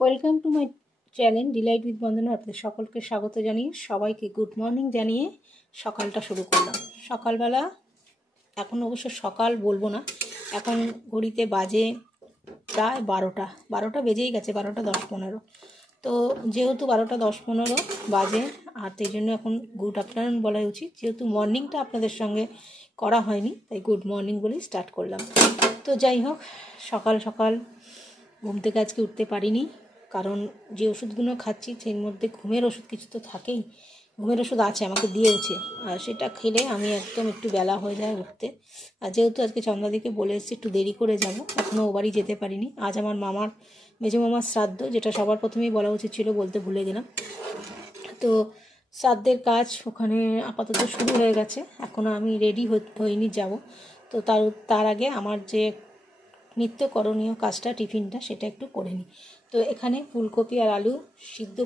Welcome to my channel delight with Bandana. আপনাদের সকলকে স্বাগত জানিয়ে সবাইকে গুড মর্নিং জানিয়ে সকালটা শুরু করলাম। সকালবেলা এখন অবশ্য সকাল বলবো না, এখন ঘড়িতে বাজে প্রায় 12টা বেজেই গেছে, 12টা 10-15। তো যেহেতু 12টা 10-15 বাজে, আর সেই জন্য এখন গুড আফটারনুন বলাই উচিত, যেহেতু মর্নিংটা আপনাদের সঙ্গে করা হয়নি তাই গুড মর্নিং বলেই স্টার্ট করলাম। তো যাই হোক, সকাল সকাল ঘুম থেকে আজকে উঠতে পারিনি, কারণ যে ওষুধগুলো খাচ্ছি সেই মধ্যে ঘুমের ওষুধ কিছু তো থাকেই। ঘুমের ওষুধ আছে, আমাকে দিয়েওছে, আর সেটা খেলে আমি একদম একটু বেলা হয়ে যায় উঠতে। আর যেহেতু আজকে চন্দ্রাদিকে বলে এসেছি একটু দেরি করে যাব, এখনও ও বাড়ি যেতে পারিনি। আজ আমার মেজো মামার শ্রাদ্ধ, যেটা সবার প্রথমেই বলা উচিত ছিল, বলতে ভুলে গেলাম। তো শ্রাদ্ধের কাজ ওখানে আপাতত শুরু হয়ে গেছে, এখনও আমি রেডি হইনি যাব। তো তার আগে আমার যে নিত্য করণীয় কাজটা, টিফিনটা, সেটা একটু করে নিই। তো এখানে ফুলকপি আর আলু সিদ্ধ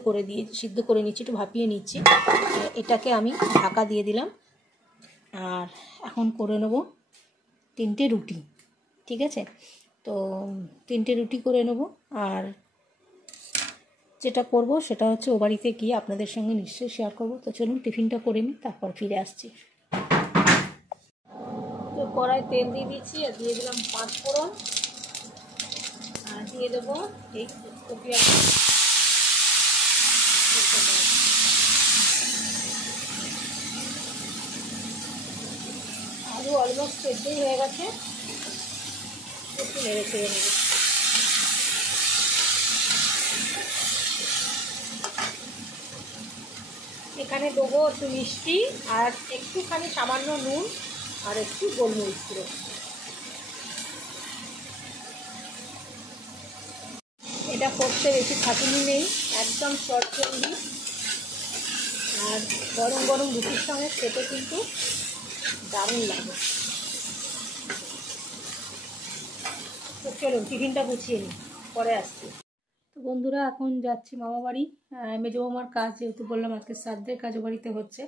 করে নিচ্ছি, একটু ভাপিয়ে নিচ্ছি। এটাকে আমি ঢাকা দিয়ে দিলাম, আর এখন করে নেব 3টে রুটি। ঠিক আছে, তো 3টে রুটি করে নেব। আর যেটা করব সেটা হচ্ছে ও বাড়িতে গিয়ে আপনাদের সঙ্গে নিশ্চয়ই শেয়ার করব। তো চলুন টিফিনটা করে নিই, তারপর ফিরে আসছি। তো কড়াই তেল দিয়ে দিচ্ছি, আর দিয়ে দিলাম 5 ফোড়ন, আর দিয়ে দেবো এই ফুলকপি আর আলু অলমোস্ট সেদ্ধই হয়ে গেছে, একটু নেড়ে ছেড়ে নেব। এখানে দেবো একটু মিষ্টি, আর একটুখানি সামান্য নুন, আর একটু গোলমরিচ গুঁড়ো। এটা করতে বেশি খাটুনি নেই, একদম শর্ট চন্ডি, আর গরম গরম রুটির সঙ্গে খেতে কিন্তু দারুণ লাগে। তো চলুন টিফিনটা গুছিয়ে নিই, পরে আসছি। তো বন্ধুরা, এখন যাচ্ছি মামা বাড়ি। মেজো মামার কাজ, যেহেতু বললাম আজকে শ্রাদ্ধের কাজ ও বাড়িতে হচ্ছে।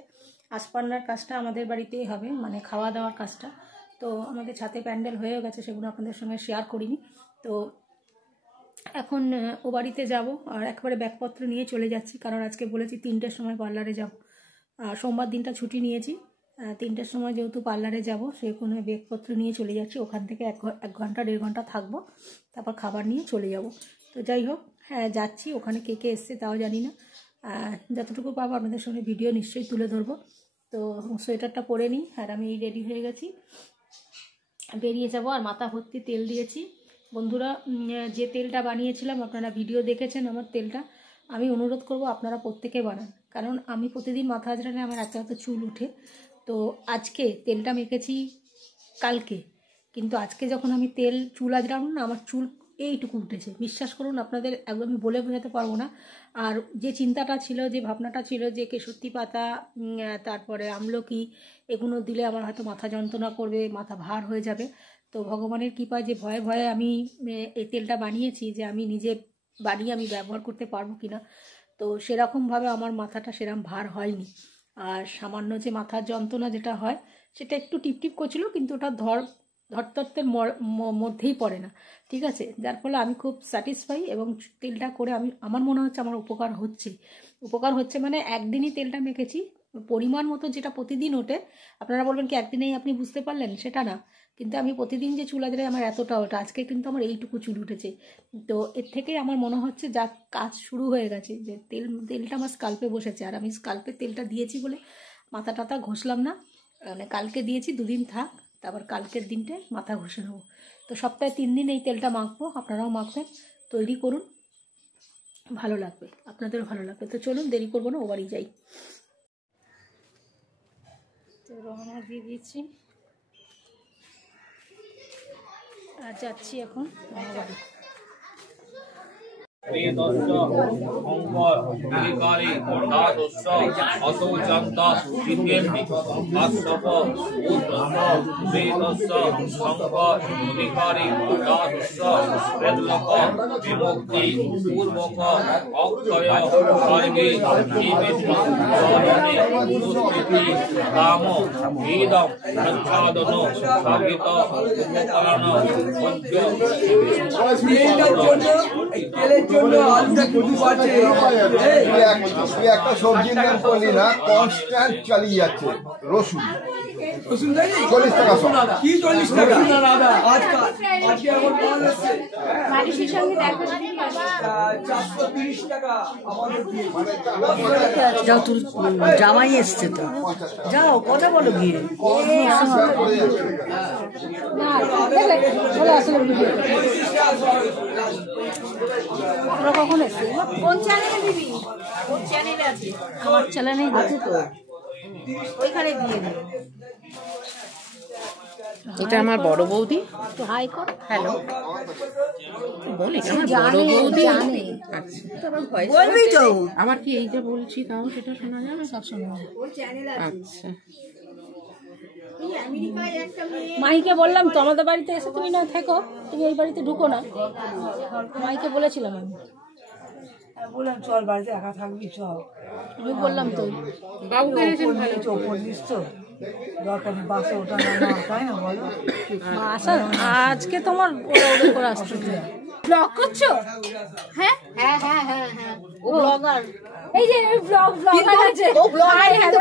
আশপান্নার কাজটা আমাদের বাড়িতেই হবে, মানে খাওয়া দাওয়ার কাজটা। তো আমাদের ছাতে প্যান্ডেল হয়েও গেছে, সেগুলো আপনাদের সঙ্গে শেয়ার করিনি। তো এখন ও বাড়িতে যাব, আর একবারে ব্যাগপত্র নিয়ে চলে যাচ্ছি, কারণ আজকে বলেছি 3টের সময় পার্লারে যাব। সোমবার দিনটা ছুটি নিয়েছি, 3টের সময় যেহেতু পার্লারে যাব, সেই কোনো ব্যাগপত্র নিয়ে চলে যাচ্ছি। ওখান থেকে 1 ঘন্টা 1.5 ঘন্টা থাকবো, তারপর খাবার নিয়ে চলে যাব। তো যাই হোক, হ্যাঁ যাচ্ছি। ওখানে কে কে এসছে তাও জানি না, যতটুকু পাবো আপনাদের সঙ্গে ভিডিও নিশ্চয়ই তুলে ধরবো। তো সোয়েটারটা পরে নিই, আর আমি রেডি হয়ে গেছি, বেরিয়ে যাব। আর মাথা ভর্তি তেল দিয়েছি। বন্ধুরা, যে তেলটা বানিয়েছিলাম আপনারা ভিডিও দেখেছেন আমার তেলটা, আমি অনুরোধ করব আপনারা প্রত্যেকে বানান, কারণ আমি প্রতিদিন মাথা আঁচড়ালে আমার এত এত চুল উঠে। তো আজকে তেলটা মেখেছি কালকে, কিন্তু আজকে যখন আমি চুল আঁচড়াবো না, আমার চুল এইটুকু উঠেছে। বিশ্বাস করুন, আপনাদের একদম আমি বলে বোঝাতে পারবো না। আর যে চিন্তাটা ছিল, যে ভাবনাটা ছিল যে কেশরতি পাতা, তারপরে আমলকি, এগুলো দিলে আমার হয়তো মাথা যন্ত্রণা করবে, মাথা ভার হয়ে যাবে। তো ভগবানের কৃপায় যে ভয়ে ভয়ে আমি এই তেলটা বানিয়েছি, যে আমি নিজে বানিয়ে আমি ব্যবহার করতে পারবো কিনা, তো সেরকমভাবে আমার মাথাটা সেরকম ভার হয়নি। আর সামান্য যে মাথার যন্ত্রণা যেটা হয়, সেটা একটু টিপটিপ করছিল, কিন্তু ওটা ধরতত্ত্বের মধ্যেই পড়ে না। ঠিক আছে, যার ফলে আমি খুব স্যাটিসফাই, এবং তেলটা করে আমার মনে হচ্ছে আমার উপকার হচ্ছে। মানে একদিনই তেলটা মেখেছি, পরিমাণ মতো যেটা প্রতিদিন ওঠে। আপনারা বলবেন কি একদিনেই আপনি বুঝতে পারলেন, সেটা না, কিন্তু আমি প্রতিদিন যে চুল আঁচড়াই আমার এতটা ওঠে, আজকে কিন্তু আমার এইটুকু চুল উঠেছে। তো এর থেকেই আমার মনে হচ্ছে যা কাজ শুরু হয়ে গেছে, যে তেলটা আমার স্কাল্পে বসেছে। আর আমি স্কাল্পে তেলটা দিয়েছি বলে মাথা টাথা ঘষলাম না, মানে কালকে দিয়েছি, 2 দিন থাক, তারপর কালকের দিনটা মাথা ঘষে নেবো। তো সপ্তাহে 3 দিন এই তেলটা মাখবো, আপনারাও মাখবেন, তৈরি করুন, ভালো লাগবে, আপনাদেরও ভালো লাগবে। তো চলুন দেরি করবো না, ও বাড়ি যাই। তো রওনা দিয়ে দিচ্ছি, আর যাচ্ছি এখন মামা বাড়ি। वेदस्य अंगकारि दादस्य असौचन्ता सिद्धेन्ति काश्यप उद्रस्य वेदस्य अंगकारि दादस्य वेदलोक विमुक्ति पूर्वक अक्षय स्वर्गे जीवेषु शरणे सुस्थिति काम वेदं प्रच्छादनो सागित उपकरण একটা সবজির নাম করলি না, কনস্ট্যান্ট চালিয়ে যাচ্ছে। রসুন 40 টাকা কি 40 টাকা যাও, তোর জামাই এসছে তো, যাও কথা বলো গিয়ে। কখন এসছে? কোন চ্যানেলে দিবি? কোন চ্যানেলে আছে? আমার চ্যানেলে আছে তো, ওইখানে দিয়ে দিই। এটা আমার বড় বৌদি। তো হাই কর। হ্যালো বলি, আমার বড় বৌদি। বলবি তো আবার কি এই যে বলছি তাও সেটা শোনা যাবে? সব শোনা যাবে। আচ্ছা, মাইকে বললাম তো আমাদের বাড়িতে এসে তুমি না থেকো, তুমি এই বাড়িতে ঢুকো না, মাইকে বলেছিলাম আমি। বললাম চল বাড়িতে একা থাকবি, চল। আমি বললাম তো বাবুকে এনেছেন ভালো। পড়লিস তো দরকারি বাসে ওটা না, তাই না বলো? আসা আজকে তোমার ওরা ওদের করে আসছে। ব্লগ করছো? হ্যাঁ হ্যাঁ হ্যাঁ হ্যাঁ হ্যাঁ, ও ব্লগার। এই যে ব্লগার আছে, ও ব্লগার, কিন্তু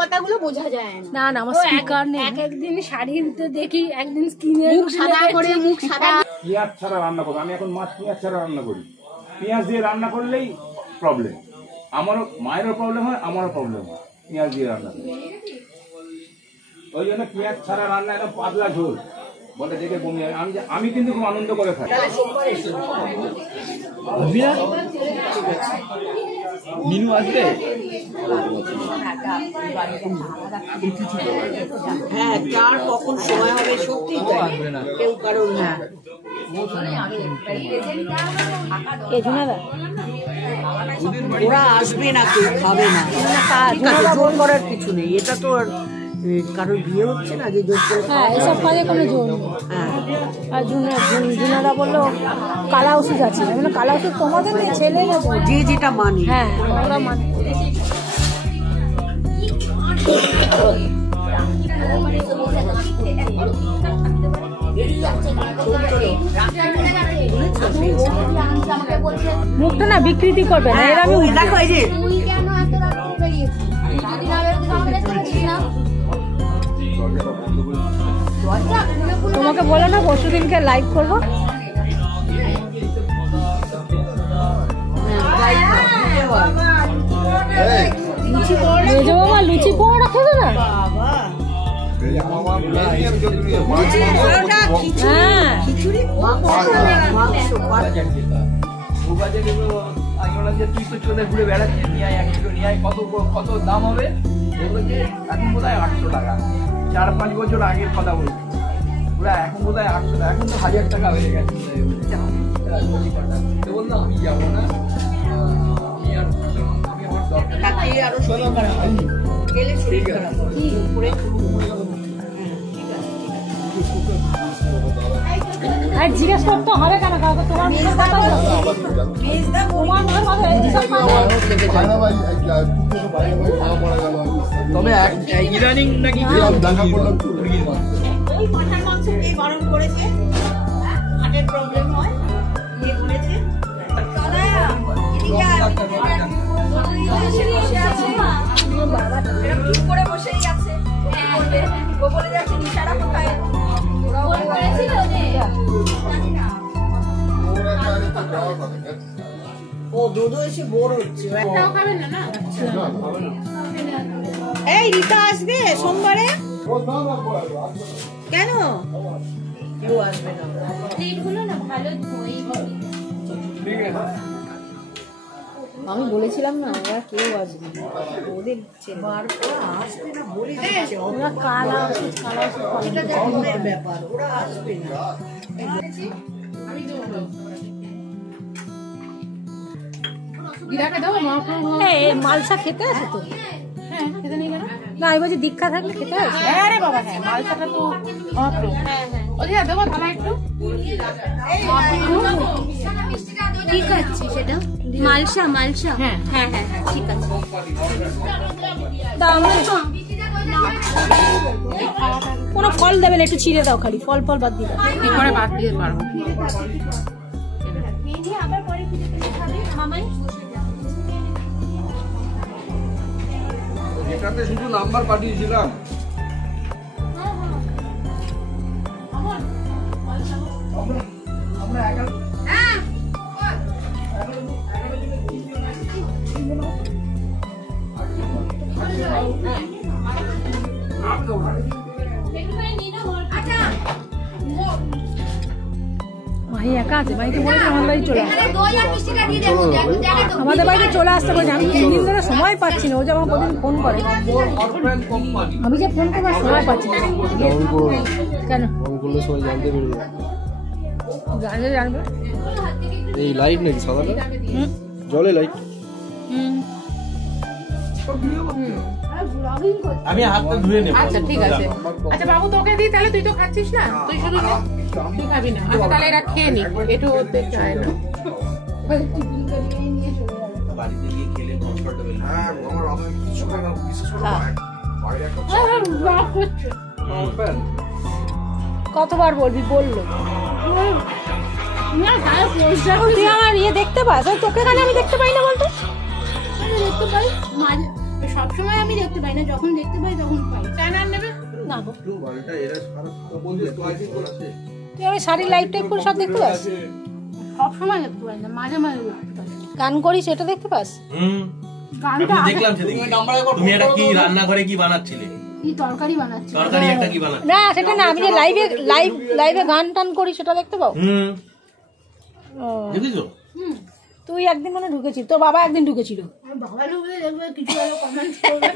কথাগুলো বোঝা যায় না। না আমার স্পিকার নেই। একদিন শাড়িতে দেখি, একদিন স্কিনে মুখ সাদা করে, মুখ সাদা। পেঁয়াজ ছাড়া রান্না করবো। আমি এখন মাছ পেঁয়াজ ছাড়া রান্না করি। পেঁয়াজ দিয়ে রান্না করলেই প্রবলেম। আমারও মায়েরও প্রবলেম হয়, আমারও প্রবলেম হয় পেঁয়াজ দিয়ে রান্না করি। ওই জন্য পেঁয়াজ ছাড়া রান্না একদম পাতলা ঝোল বলে দেখে বমি হয়। আমি কিন্তু খুব আনন্দ করে খাই। মিনু আসবে? হ্যাঁ, কার কখন সময় হবে সত্যি কেউ কারণ। হ্যাঁ, ওরা আসবে না, কেউ খাবে না, ঠিক আছে, জোর করার কিছু নেই। এটা তো কারোর বিয়ে হচ্ছে না যে জোর করে। হ্যাঁ, এসব কাজে কোনো জোর নেই। হ্যাঁ, আর জুনারা বললো কালা ওষুধ আছে, মানে কালা ওষুধ তোমাদের নেই, ছেলে যে যেটা মানে। হ্যাঁ, ওরা মানে। মুখটা না বিকৃতি করবে না, এর আমি দেখো এই যে তোমাকে বলে না পরশুদিনকে লাইভ করবো। লুচি পরোটা খেলো না? তুই তো চলে ঘুরে বেড়াচ্ছিস, নিয়ে আয় 1 কিলো নিয়ে আয়। কত দাম হবে? বললো যে এখন বোধ হয় 800 টাকা। 4-5 বছর আগের কথা বলছি। ওরা এখন বোধ হয় 800 টাকা, এখন তো 1000 টাকা হয়ে গেছে। তো বললাম আমি যাবো না, আমি আমার দরকার আরো শরীর খারাপ গেলে শরীর খারাপ করে। আর জিজ্ঞেস করতে হবে কেন? তোমার মুখের কথা, তোমার মুখের কথা এইসব তবে ইদানিং নাকি দেখা করলাম ওই পাঠার মাংস এই বারণ করেছে, হার্টের প্রবলেম হয়, ইয়ে করেছে। ঠিক করে বসেই আছে, বলে যাচ্ছে নিশারা কোথায়। ও দুধও এসে বোর হচ্ছে। এই রীতা আসবে সোমবারে? কেন কেউ আসবে না? আমি বলেছিলাম না ওরা কেউ আসবে, ওদের আসবে না বলে দিচ্ছে। ওরা কালা ওষুধ ব্যাপার, ওরা আসবে না। মালসা খেতে আছে তো? হ্যাঁ, খেতে নেই কেন? না আমি বলছি দীক্ষা থাকলে খেতে আছে। হ্যাঁ রে বাবা, হ্যাঁ, মালসাটা তো মাত্র। ওদিকে দেবো থালা একটু। কি খাচ্ছি সেটা? মালসা, মালসা। হ্যাঁ হ্যাঁ হ্যাঁ হ্যাঁ, ঠিক আছে। কোনো ফল দেবে না, একটু ছিঁড়ে দাও, খালি ফল বাদ দিবে। কি করে বাদ দিয়ে পারবো? আবার পরে মামাই এটাতে শুধু নাম্বার পাঠিয়েছিলাম। মাহি একা আছে, মাহিকে বলেছে আমাদের বাড়ি চলে আসতে, আমাদের বাড়িতে চলে আসতে বলছে। আমি 3 দিন ধরে সময় পাচ্ছি না, ও যে আমার প্রতিদিন ফোন করে, আমি যে ফোন করবার সময় পাচ্ছি না। কেন সবাই জানতে পেরে জানবে জানবে এই লাইট নাকি সাদাটা জলে লাইট। আমি হাতটা ধুয়ে নেব। আচ্ছা ঠিক আছে। আচ্ছা বাবু তোকে দিই তাহলে, তুই তো খাচ্ছিস না, তুই শুধু তুই খাবি না। আচ্ছা তাহলে এরা খেয়ে নি, একটু ওতে চায় না। বাড়িতে গিয়ে খেলে কমফোর্টেবল। হ্যাঁ আমার আমি কিছু না বিশেষ করে বাইরে একটা কতবার বলবি, বললো তুই আমার ইয়ে দেখতে পাস, তোকে কেন আমি দেখতে পাই না বলতো? দেখতে পাই মাঝে, সবসময় আমি দেখতে পাই না, যখন দেখতে পাই তখন পাই। চায় না নেবে না গো, বাড়িটা এরা সারা বন্ধু কয়েকদিন করেছে। তুই আমি শাড়ির লাইট টাইপ করে সব দেখতে পাস? সবসময় দেখতে পাই না, মাঝে মাঝে দেখতে পাই। গান করি সেটা দেখতে পাস? গানটা দেখলাম সেদিন তুমি এটা কি রান্নাঘরে কি বানাচ্ছিলে, কি তরকারি বানাচ্ছি, তরকারি একটা কি বানাচ্ছিলে? না সেটা না, আমি যে লাইভে গান টান করি সেটা দেখতে পাও? ও, দেখেছো? তুই একদিন মানে ঢুকেছিস, তোর বাবা একদিন ঢুকেছিল। বাবা ঢুকলে দেখবে কিছু ভালো কমেন্ট করবে।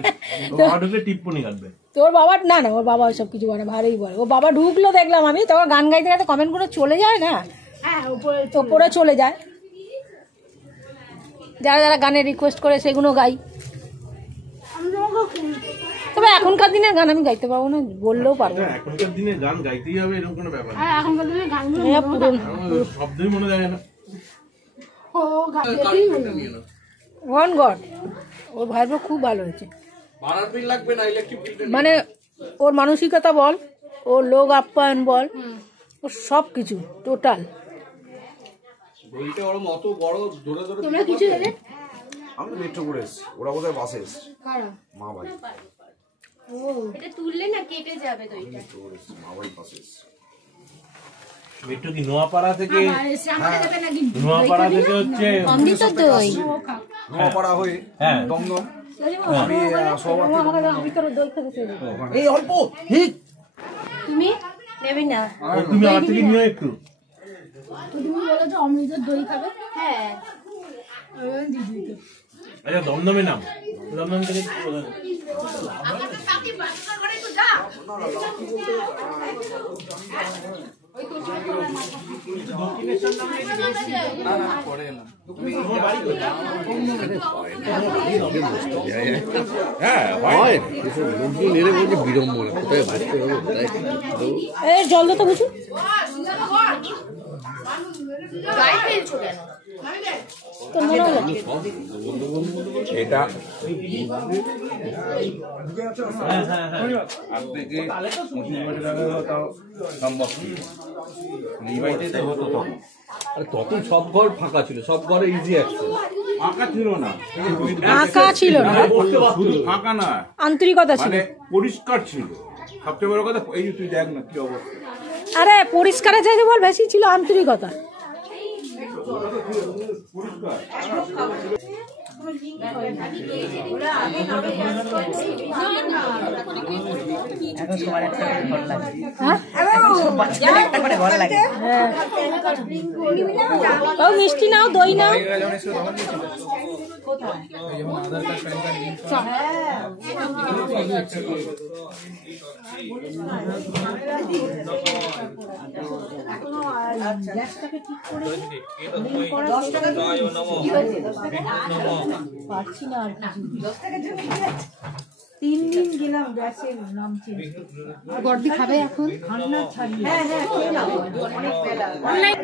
বাবা ঢুকলে টিপ্পনি কাটবে। তোর বাবা না না, ওর বাবা সব কিছু করে ভালোই বলে। ও বাবা ঢুকলো দেখলাম আমি, তখন গান গাইতে গাইতে কমেন্ট করে চলে যায় না, হ্যাঁ ওপরে চলে যায়। যারা যারা গানের রিকোয়েস্ট করে সেগুলো গাই। তবে এখনকার দিনের গান আমি গাইতে পারবো না, বললেও পারবো না। এখনকার দিনে গান গাইতেই হবে এরকম কোনো ব্যাপার না। হ্যাঁ এখনকার দিনে গানগুলো শব্দই মনে যায় না। ও গান দেখেই মনে হয়। ওয়ান গড, ওর ভাইয়ের খুব ভালো হয়েছে। ভাড়ার বিল লাগবে না, ইলেকট্রিক বিল মানে ওর মানসিকতা বল, ওর লোক আপ্যায়ন বল, ওর সব কিছু টোটাল। বইটা ওরম অত বড় ধরে ধরে তোমরা কিছু জানে? আমি তো মেট্রো করে এসেছি, ওরা বোধহয় বাসে এসেছে। কারা? মা বাড়ি ও এটা তুললে না কেটে যাবে তো এটা। মেট্রো করে এসেছি, মা বাড়ি বাসে এসেছে। মেট্রো কি নোয়াপাড়া থেকে? আর এসে আমাদের দেবে নাকি? নোয়াপাড়া থেকে হচ্ছে অমৃত দই। নোয়াপাড়া হয়ে হ্যাঁ দমদম। আমি সবার আমি তোর দই খেতে চাই। এই অল্প ঠিক তুমি নেবে না? তুমি আমার থেকে নিও একটু। তুমি বলো যে অমৃতের দই খাবে? হ্যাঁ দিদি তো। আচ্ছা দমদমে নাম, দমদম থেকে বিড়ম্বনা কোথায় বসতে হবে কোথায় জল তো বুঝু তোর মনে হলো এটা তখন সব ঘর ফাঁকা ছিল, সব ঘরে ইজি অ্যাক্সেস। ফাঁকা ছিল না, ফাঁকা ছিল না, শুধু ফাঁকা না, আন্তরিকতা ছিল, মানে পরিষ্কার ছিল। সবচেয়ে বড় কথা এই যে তুই দেখ না কি অবস্থা। আরে পরিষ্কারের চাইতে বল বেশি ছিল আন্তরিকতা। ও মিষ্টি নাও, দই নাও। পারছি না আর 3 দিন গেলাম গ্যাসের নাম চেঞ্জ বর্দি খাবে এখন ঠান্ডা ছাড়ি হ্যাঁ হ্যাঁ খেয়ে নাও অনেক বেলা অনলাইন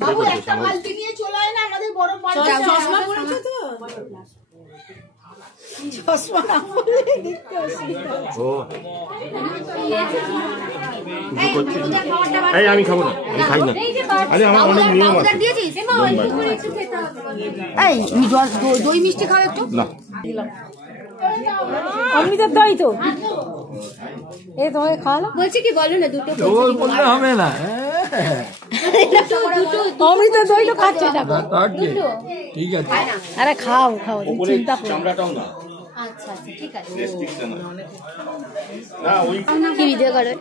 বাবু একটা বালতি নিয়ে চলে আয় না আমাদের বড় বালতি চশমা পরেছো তো চশমা না পরলে দেখতে অসুবিধা এই আমি খাবো না, আমি খাই না। আরে আমার অনেক নিয়ম আছে। এই দই মিষ্টি খাও একটু না অমৃতের দই তো এই তোমাকে খাওয়ালো বলছি কি বলো না দুটো হবে না অমৃতের দই তো খাচ্ছে দেখো ঠিক আছে আরে খাও খাও চিন্তা করো আচ্ছা আচ্ছা ঠিক আছে কি ভিডিও করে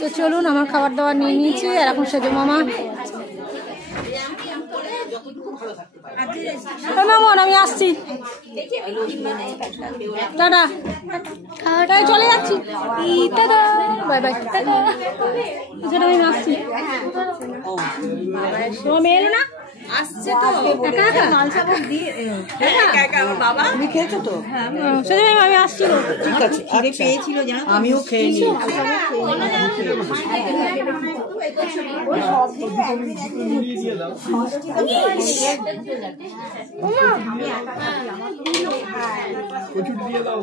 তো চলুন আমার খাবার দাবার নিয়ে নিয়েছি আর এখন সেজো মামা মামন আমি আসছি টাটা চলে যাচ্ছি টাটা বাই বাই টাটা আমি আসছি তোমার মেয়ে এলো না আসছে তো একা একা আমার বাবা তুমি খেয়েছো তো সেজো আমি আসছিল ঠিক আছে আরে পেয়েছিল জানো আমিও খেয়ে নিই কচুরি দিয়ে দাও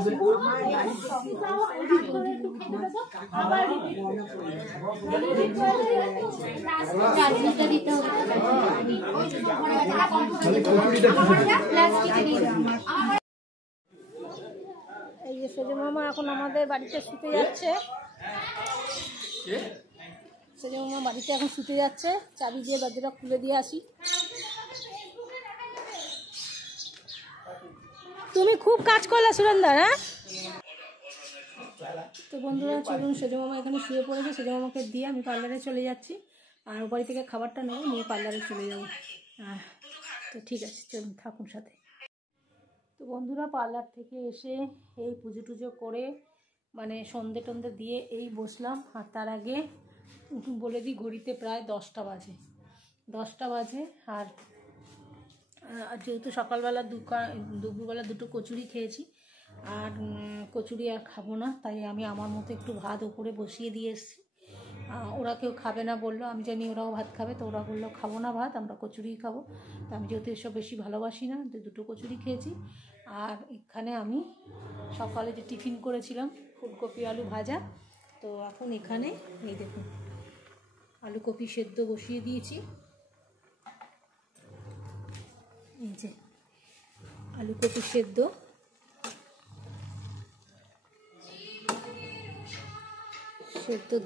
এই যে সেজো মামা এখন আমাদের বাড়িতে শুতে যাচ্ছে সেজো মামা বাড়িতে এখন শুতে যাচ্ছে চাবি দিয়ে দরজাটা খুলে দিয়ে আসি তুমি খুব কাজ করলে সুরেন্দার হ্যাঁ তো বন্ধুরা চলুন সেজো মামা এখানে শুয়ে পড়েছে সেজো মামাকে দিয়ে আমি পার্লারে চলে যাচ্ছি আর ও বাড়ি থেকে খাবারটা নেবো নিয়ে পার্লারে চলে যাবো তো ঠিক আছে চলুন থাকুন সাথে তো বন্ধুরা পার্লার থেকে এসে এই পুজো টুজো করে মানে সন্ধে টন্ধে দিয়ে এই বসলাম আর তার আগে বলে দিই ঘড়িতে প্রায় 10টা বাজে আর যেহেতু সকালবেলা দুপুরবেলা দুটো কচুরি খেয়েছি আর কচুরি আর খাবো না তাই আমি আমার মতো একটু ভাত ওপরে বসিয়ে দিয়ে এসেছি ওরা কেউ খাবে না বললো আমি জানি ওরাও ভাত খাবে তো ওরা বললো খাবো না ভাত আমরা কচুরিই খাবো তো আমি যেহেতু এসব বেশি ভালোবাসি না তো দুটো কচুরি খেয়েছি আর এখানে আমি সকালে যে টিফিন করেছিলাম ফুলকপি আলু ভাজা তো এখন এখানে এই দেখুন আলু কপি সেদ্ধ বসিয়ে দিয়েছি এই যে আলু কপি সেদ্ধ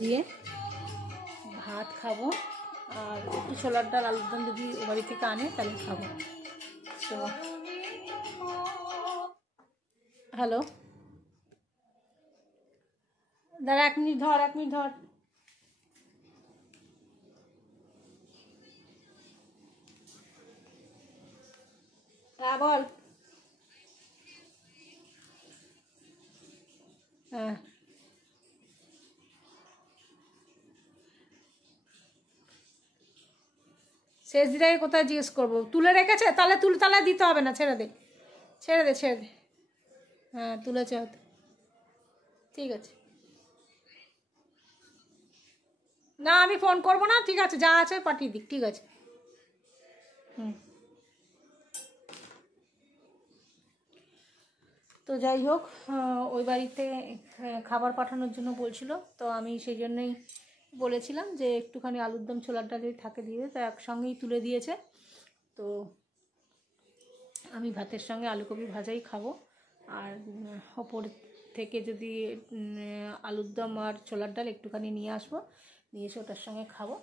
দিয়ে ভাত খাবো আর একটু ছোলার ডাল আলুর দম যদি ও বাড়ি থেকে আনে তাহলে খাবো তো হ্যালো দাঁড়া 1 মিনিট ধর হ্যাঁ বল হ্যাঁ শেষ দিটাকে কোথায় জিজ্ঞেস করবো তুলে রেখেছে তাহলে তাহলে দিতে হবে না ছেড়ে দে হ্যাঁ তুলেছে হয়তো ঠিক আছে না আমি ফোন করবো না ঠিক আছে যা আছে পাঠিয়ে দিক ঠিক আছে তো যাই হোক ওই বাড়িতে খাবার পাঠানোর জন্য বলছিল তো আমি সেই জন্যই বলেছিলাম যে একটুখানি আলুর দম ছোলার ডাল যদি থাকে দিয়ে তো একসঙ্গেই তুলে দিয়েছে তো আমি ভাতের সঙ্গে আলু কপি ভাজাই খাবো আর ওপর থেকে যদি আলুর দম আর ছোলার ডাল একটুখানি নিয়ে আসবো নিয়ে এসে ওটার সঙ্গে খাবো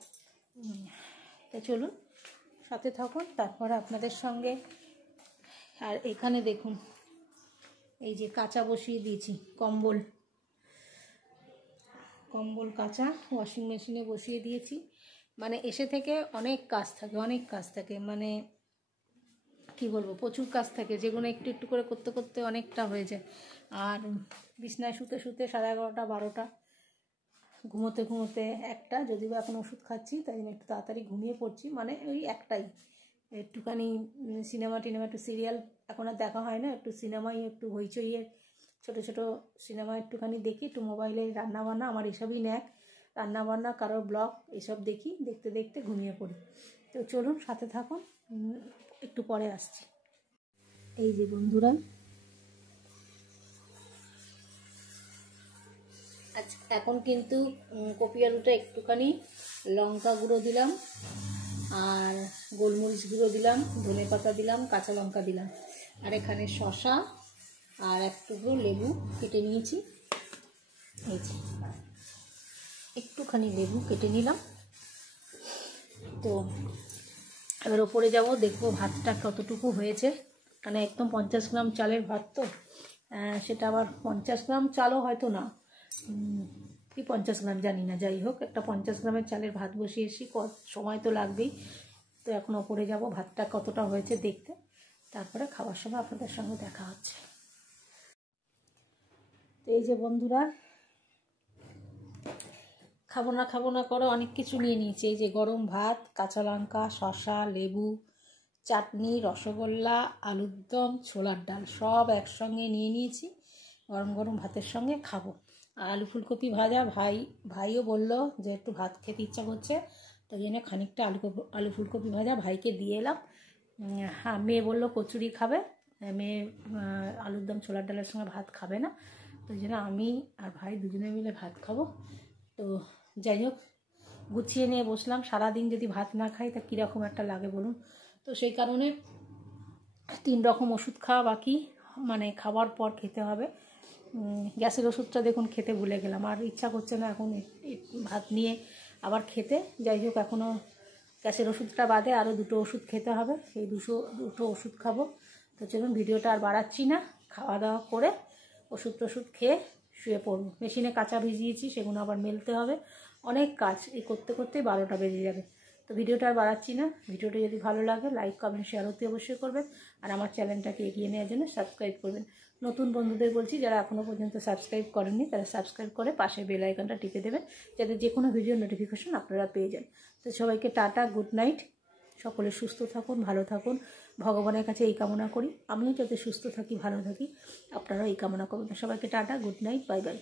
তো চলুন সাথে থাকুন তারপরে আপনাদের সঙ্গে আর এখানে দেখুন এই যে কাঁচা বসিয়ে দিয়েছি কম্বল কম্বল কাচা ওয়াশিং মেশিনে বসিয়ে দিয়েছি। মানে এসে থেকে অনেক কাজ থাকে মানে কি বলবো, প্রচুর কাজ থাকে, যেগুলো একটু একটু করে করতে করতে অনেকটা হয়ে যায়। আর বিছনায় শুতে শুতে 11:30 12টা, ঘুমোতে ঘুমোতে 1টা, যদিও এখন ওষুধ খাচ্ছি তাই জন্য একটু তাড়াতাড়ি ঘুমিয়ে পড়ছি। মানে ওই 1টাই, একটুখানি সিনেমা একটু সিরিয়াল এখন আর দেখা হয় না, একটু সিনেমাই একটু হইচইয়ের ছোটো ছোটো সিনেমা একটুখানি দেখি, একটু মোবাইলে রান্নাবান্না, আমার এসবই ন্যাক, রান্নাবান্না কারোর ব্লগ এসব দেখি, দেখতে দেখতে ঘুমিয়ে পড়ি। তো চলুন সাথে থাকুন, একটু পরে আসছি। এই যে বন্ধুরা, আচ্ছা এখন কিন্তু কপি আলুটা একটুখানি লঙ্কা গুঁড়ো দিলাম, আর গোলমরিচ গুঁড়ো দিলাম, ধনে পাতা দিলাম, কাঁচা লঙ্কা দিলাম, আর এখানে শসা আর এক টুকরো লেবু কেটে নিয়েছি। এই যে একটুখানি লেবু কেটে নিলাম। তো এবার ওপরে যাব, দেখবো ভাতটা কতটুকু হয়েছে। মানে একদম 50 গ্রাম চালের ভাত, তো সেটা আবার 50 গ্রাম চালও হয়তো না, কি 50 গ্রাম জানি না, যাই হোক একটা 50 গ্রামের চালের ভাত বসিয়েছি, সময় তো লাগবেই। তো এখন ওপরে যাব ভাতটা কতটা হয়েছে দেখতে, তারপরে খাবার সময় আপনাদের সঙ্গে দেখা হচ্ছে। তো এই যে বন্ধুরা, খাবো না করে অনেক কিছু নিয়ে নিয়েছি। এই যে গরম ভাত, কাঁচা লঙ্কা, শসা, লেবু, চাটনি, রসগোল্লা, আলুর দম, ছোলার ডাল সব একসঙ্গে নিয়ে নিয়েছি, গরম গরম ভাতের সঙ্গে খাবো। আর আলু ফুলকপি ভাজা, ভাইও বললো যে একটু ভাত খেতে ইচ্ছা করছে, তাই জন্য খানিকটা আলু ফুলকপি ভাজা ভাইকে দিয়ে এলাম। হ্যাঁ, মেয়ে বললো কচুরি খাবে, মেয়ে আলুর দম ছোলার ডালের সঙ্গে ভাত খাবে না, তাই জন্য আমি আর ভাই দুজনে মিলে ভাত খাবো। তো যাই হোক, গুছিয়ে নিয়ে বসলাম। সারাদিন যদি ভাত না খাই তা কীরকম একটা লাগে বলুন। তো সেই কারণে 3 রকম ওষুধ খাওয়া বাকি, মানে খাবার পর খেতে হবে। গ্যাসের ওষুধটা দেখুন খেতে ভুলে গেলাম, আর ইচ্ছা করছে না এখন ভাত নিয়ে আবার খেতে। যাই হোক, এখনও গ্যাসের ওষুধটা বাদে আরও 2টো ওষুধ খেতে হবে, সেই দুটো ওষুধ খাবো। তো চলুন ভিডিওটা আর বাড়াচ্ছি না, খাওয়া দাওয়া করে ওষুধ খেয়ে শুয়ে পড়বো। মেশিনে কাঁচা ভিজিয়েছি, সেগুলো আবার মেলতে হবে, অনেক কাজ, এই করতে করতেই 12টা বেজে যাবে। তো ভিডিওটা আর বাড়াচ্ছি না। ভিডিওটা যদি ভালো লাগে লাইক কমেন্ট শেয়ার অতি অবশ্যই করবেন, আর আমার চ্যানেলটাকে এগিয়ে নেওয়ার জন্য সাবস্ক্রাইব করবেন। নতুন বন্ধুদের বলছি, যারা এখনও পর্যন্ত সাবস্ক্রাইব করেননি তারা সাবস্ক্রাইব করে পাশে বেল আইকনটা টিপে দেবেন, যাতে যে কোনো ভিডিওর নোটিফিকেশন আপনারা পেয়ে যান। তো সবাইকে টাটা, গুড নাইট, সকলে সুস্থ থাকুন, ভালো থাকুন, ভগবানের কাছে এই কামনা করি। আমিও যাতে সুস্থ থাকি, ভালো থাকি, আপনারাও এই কামনা করবেন। সবাইকে tata, good night, bye bye.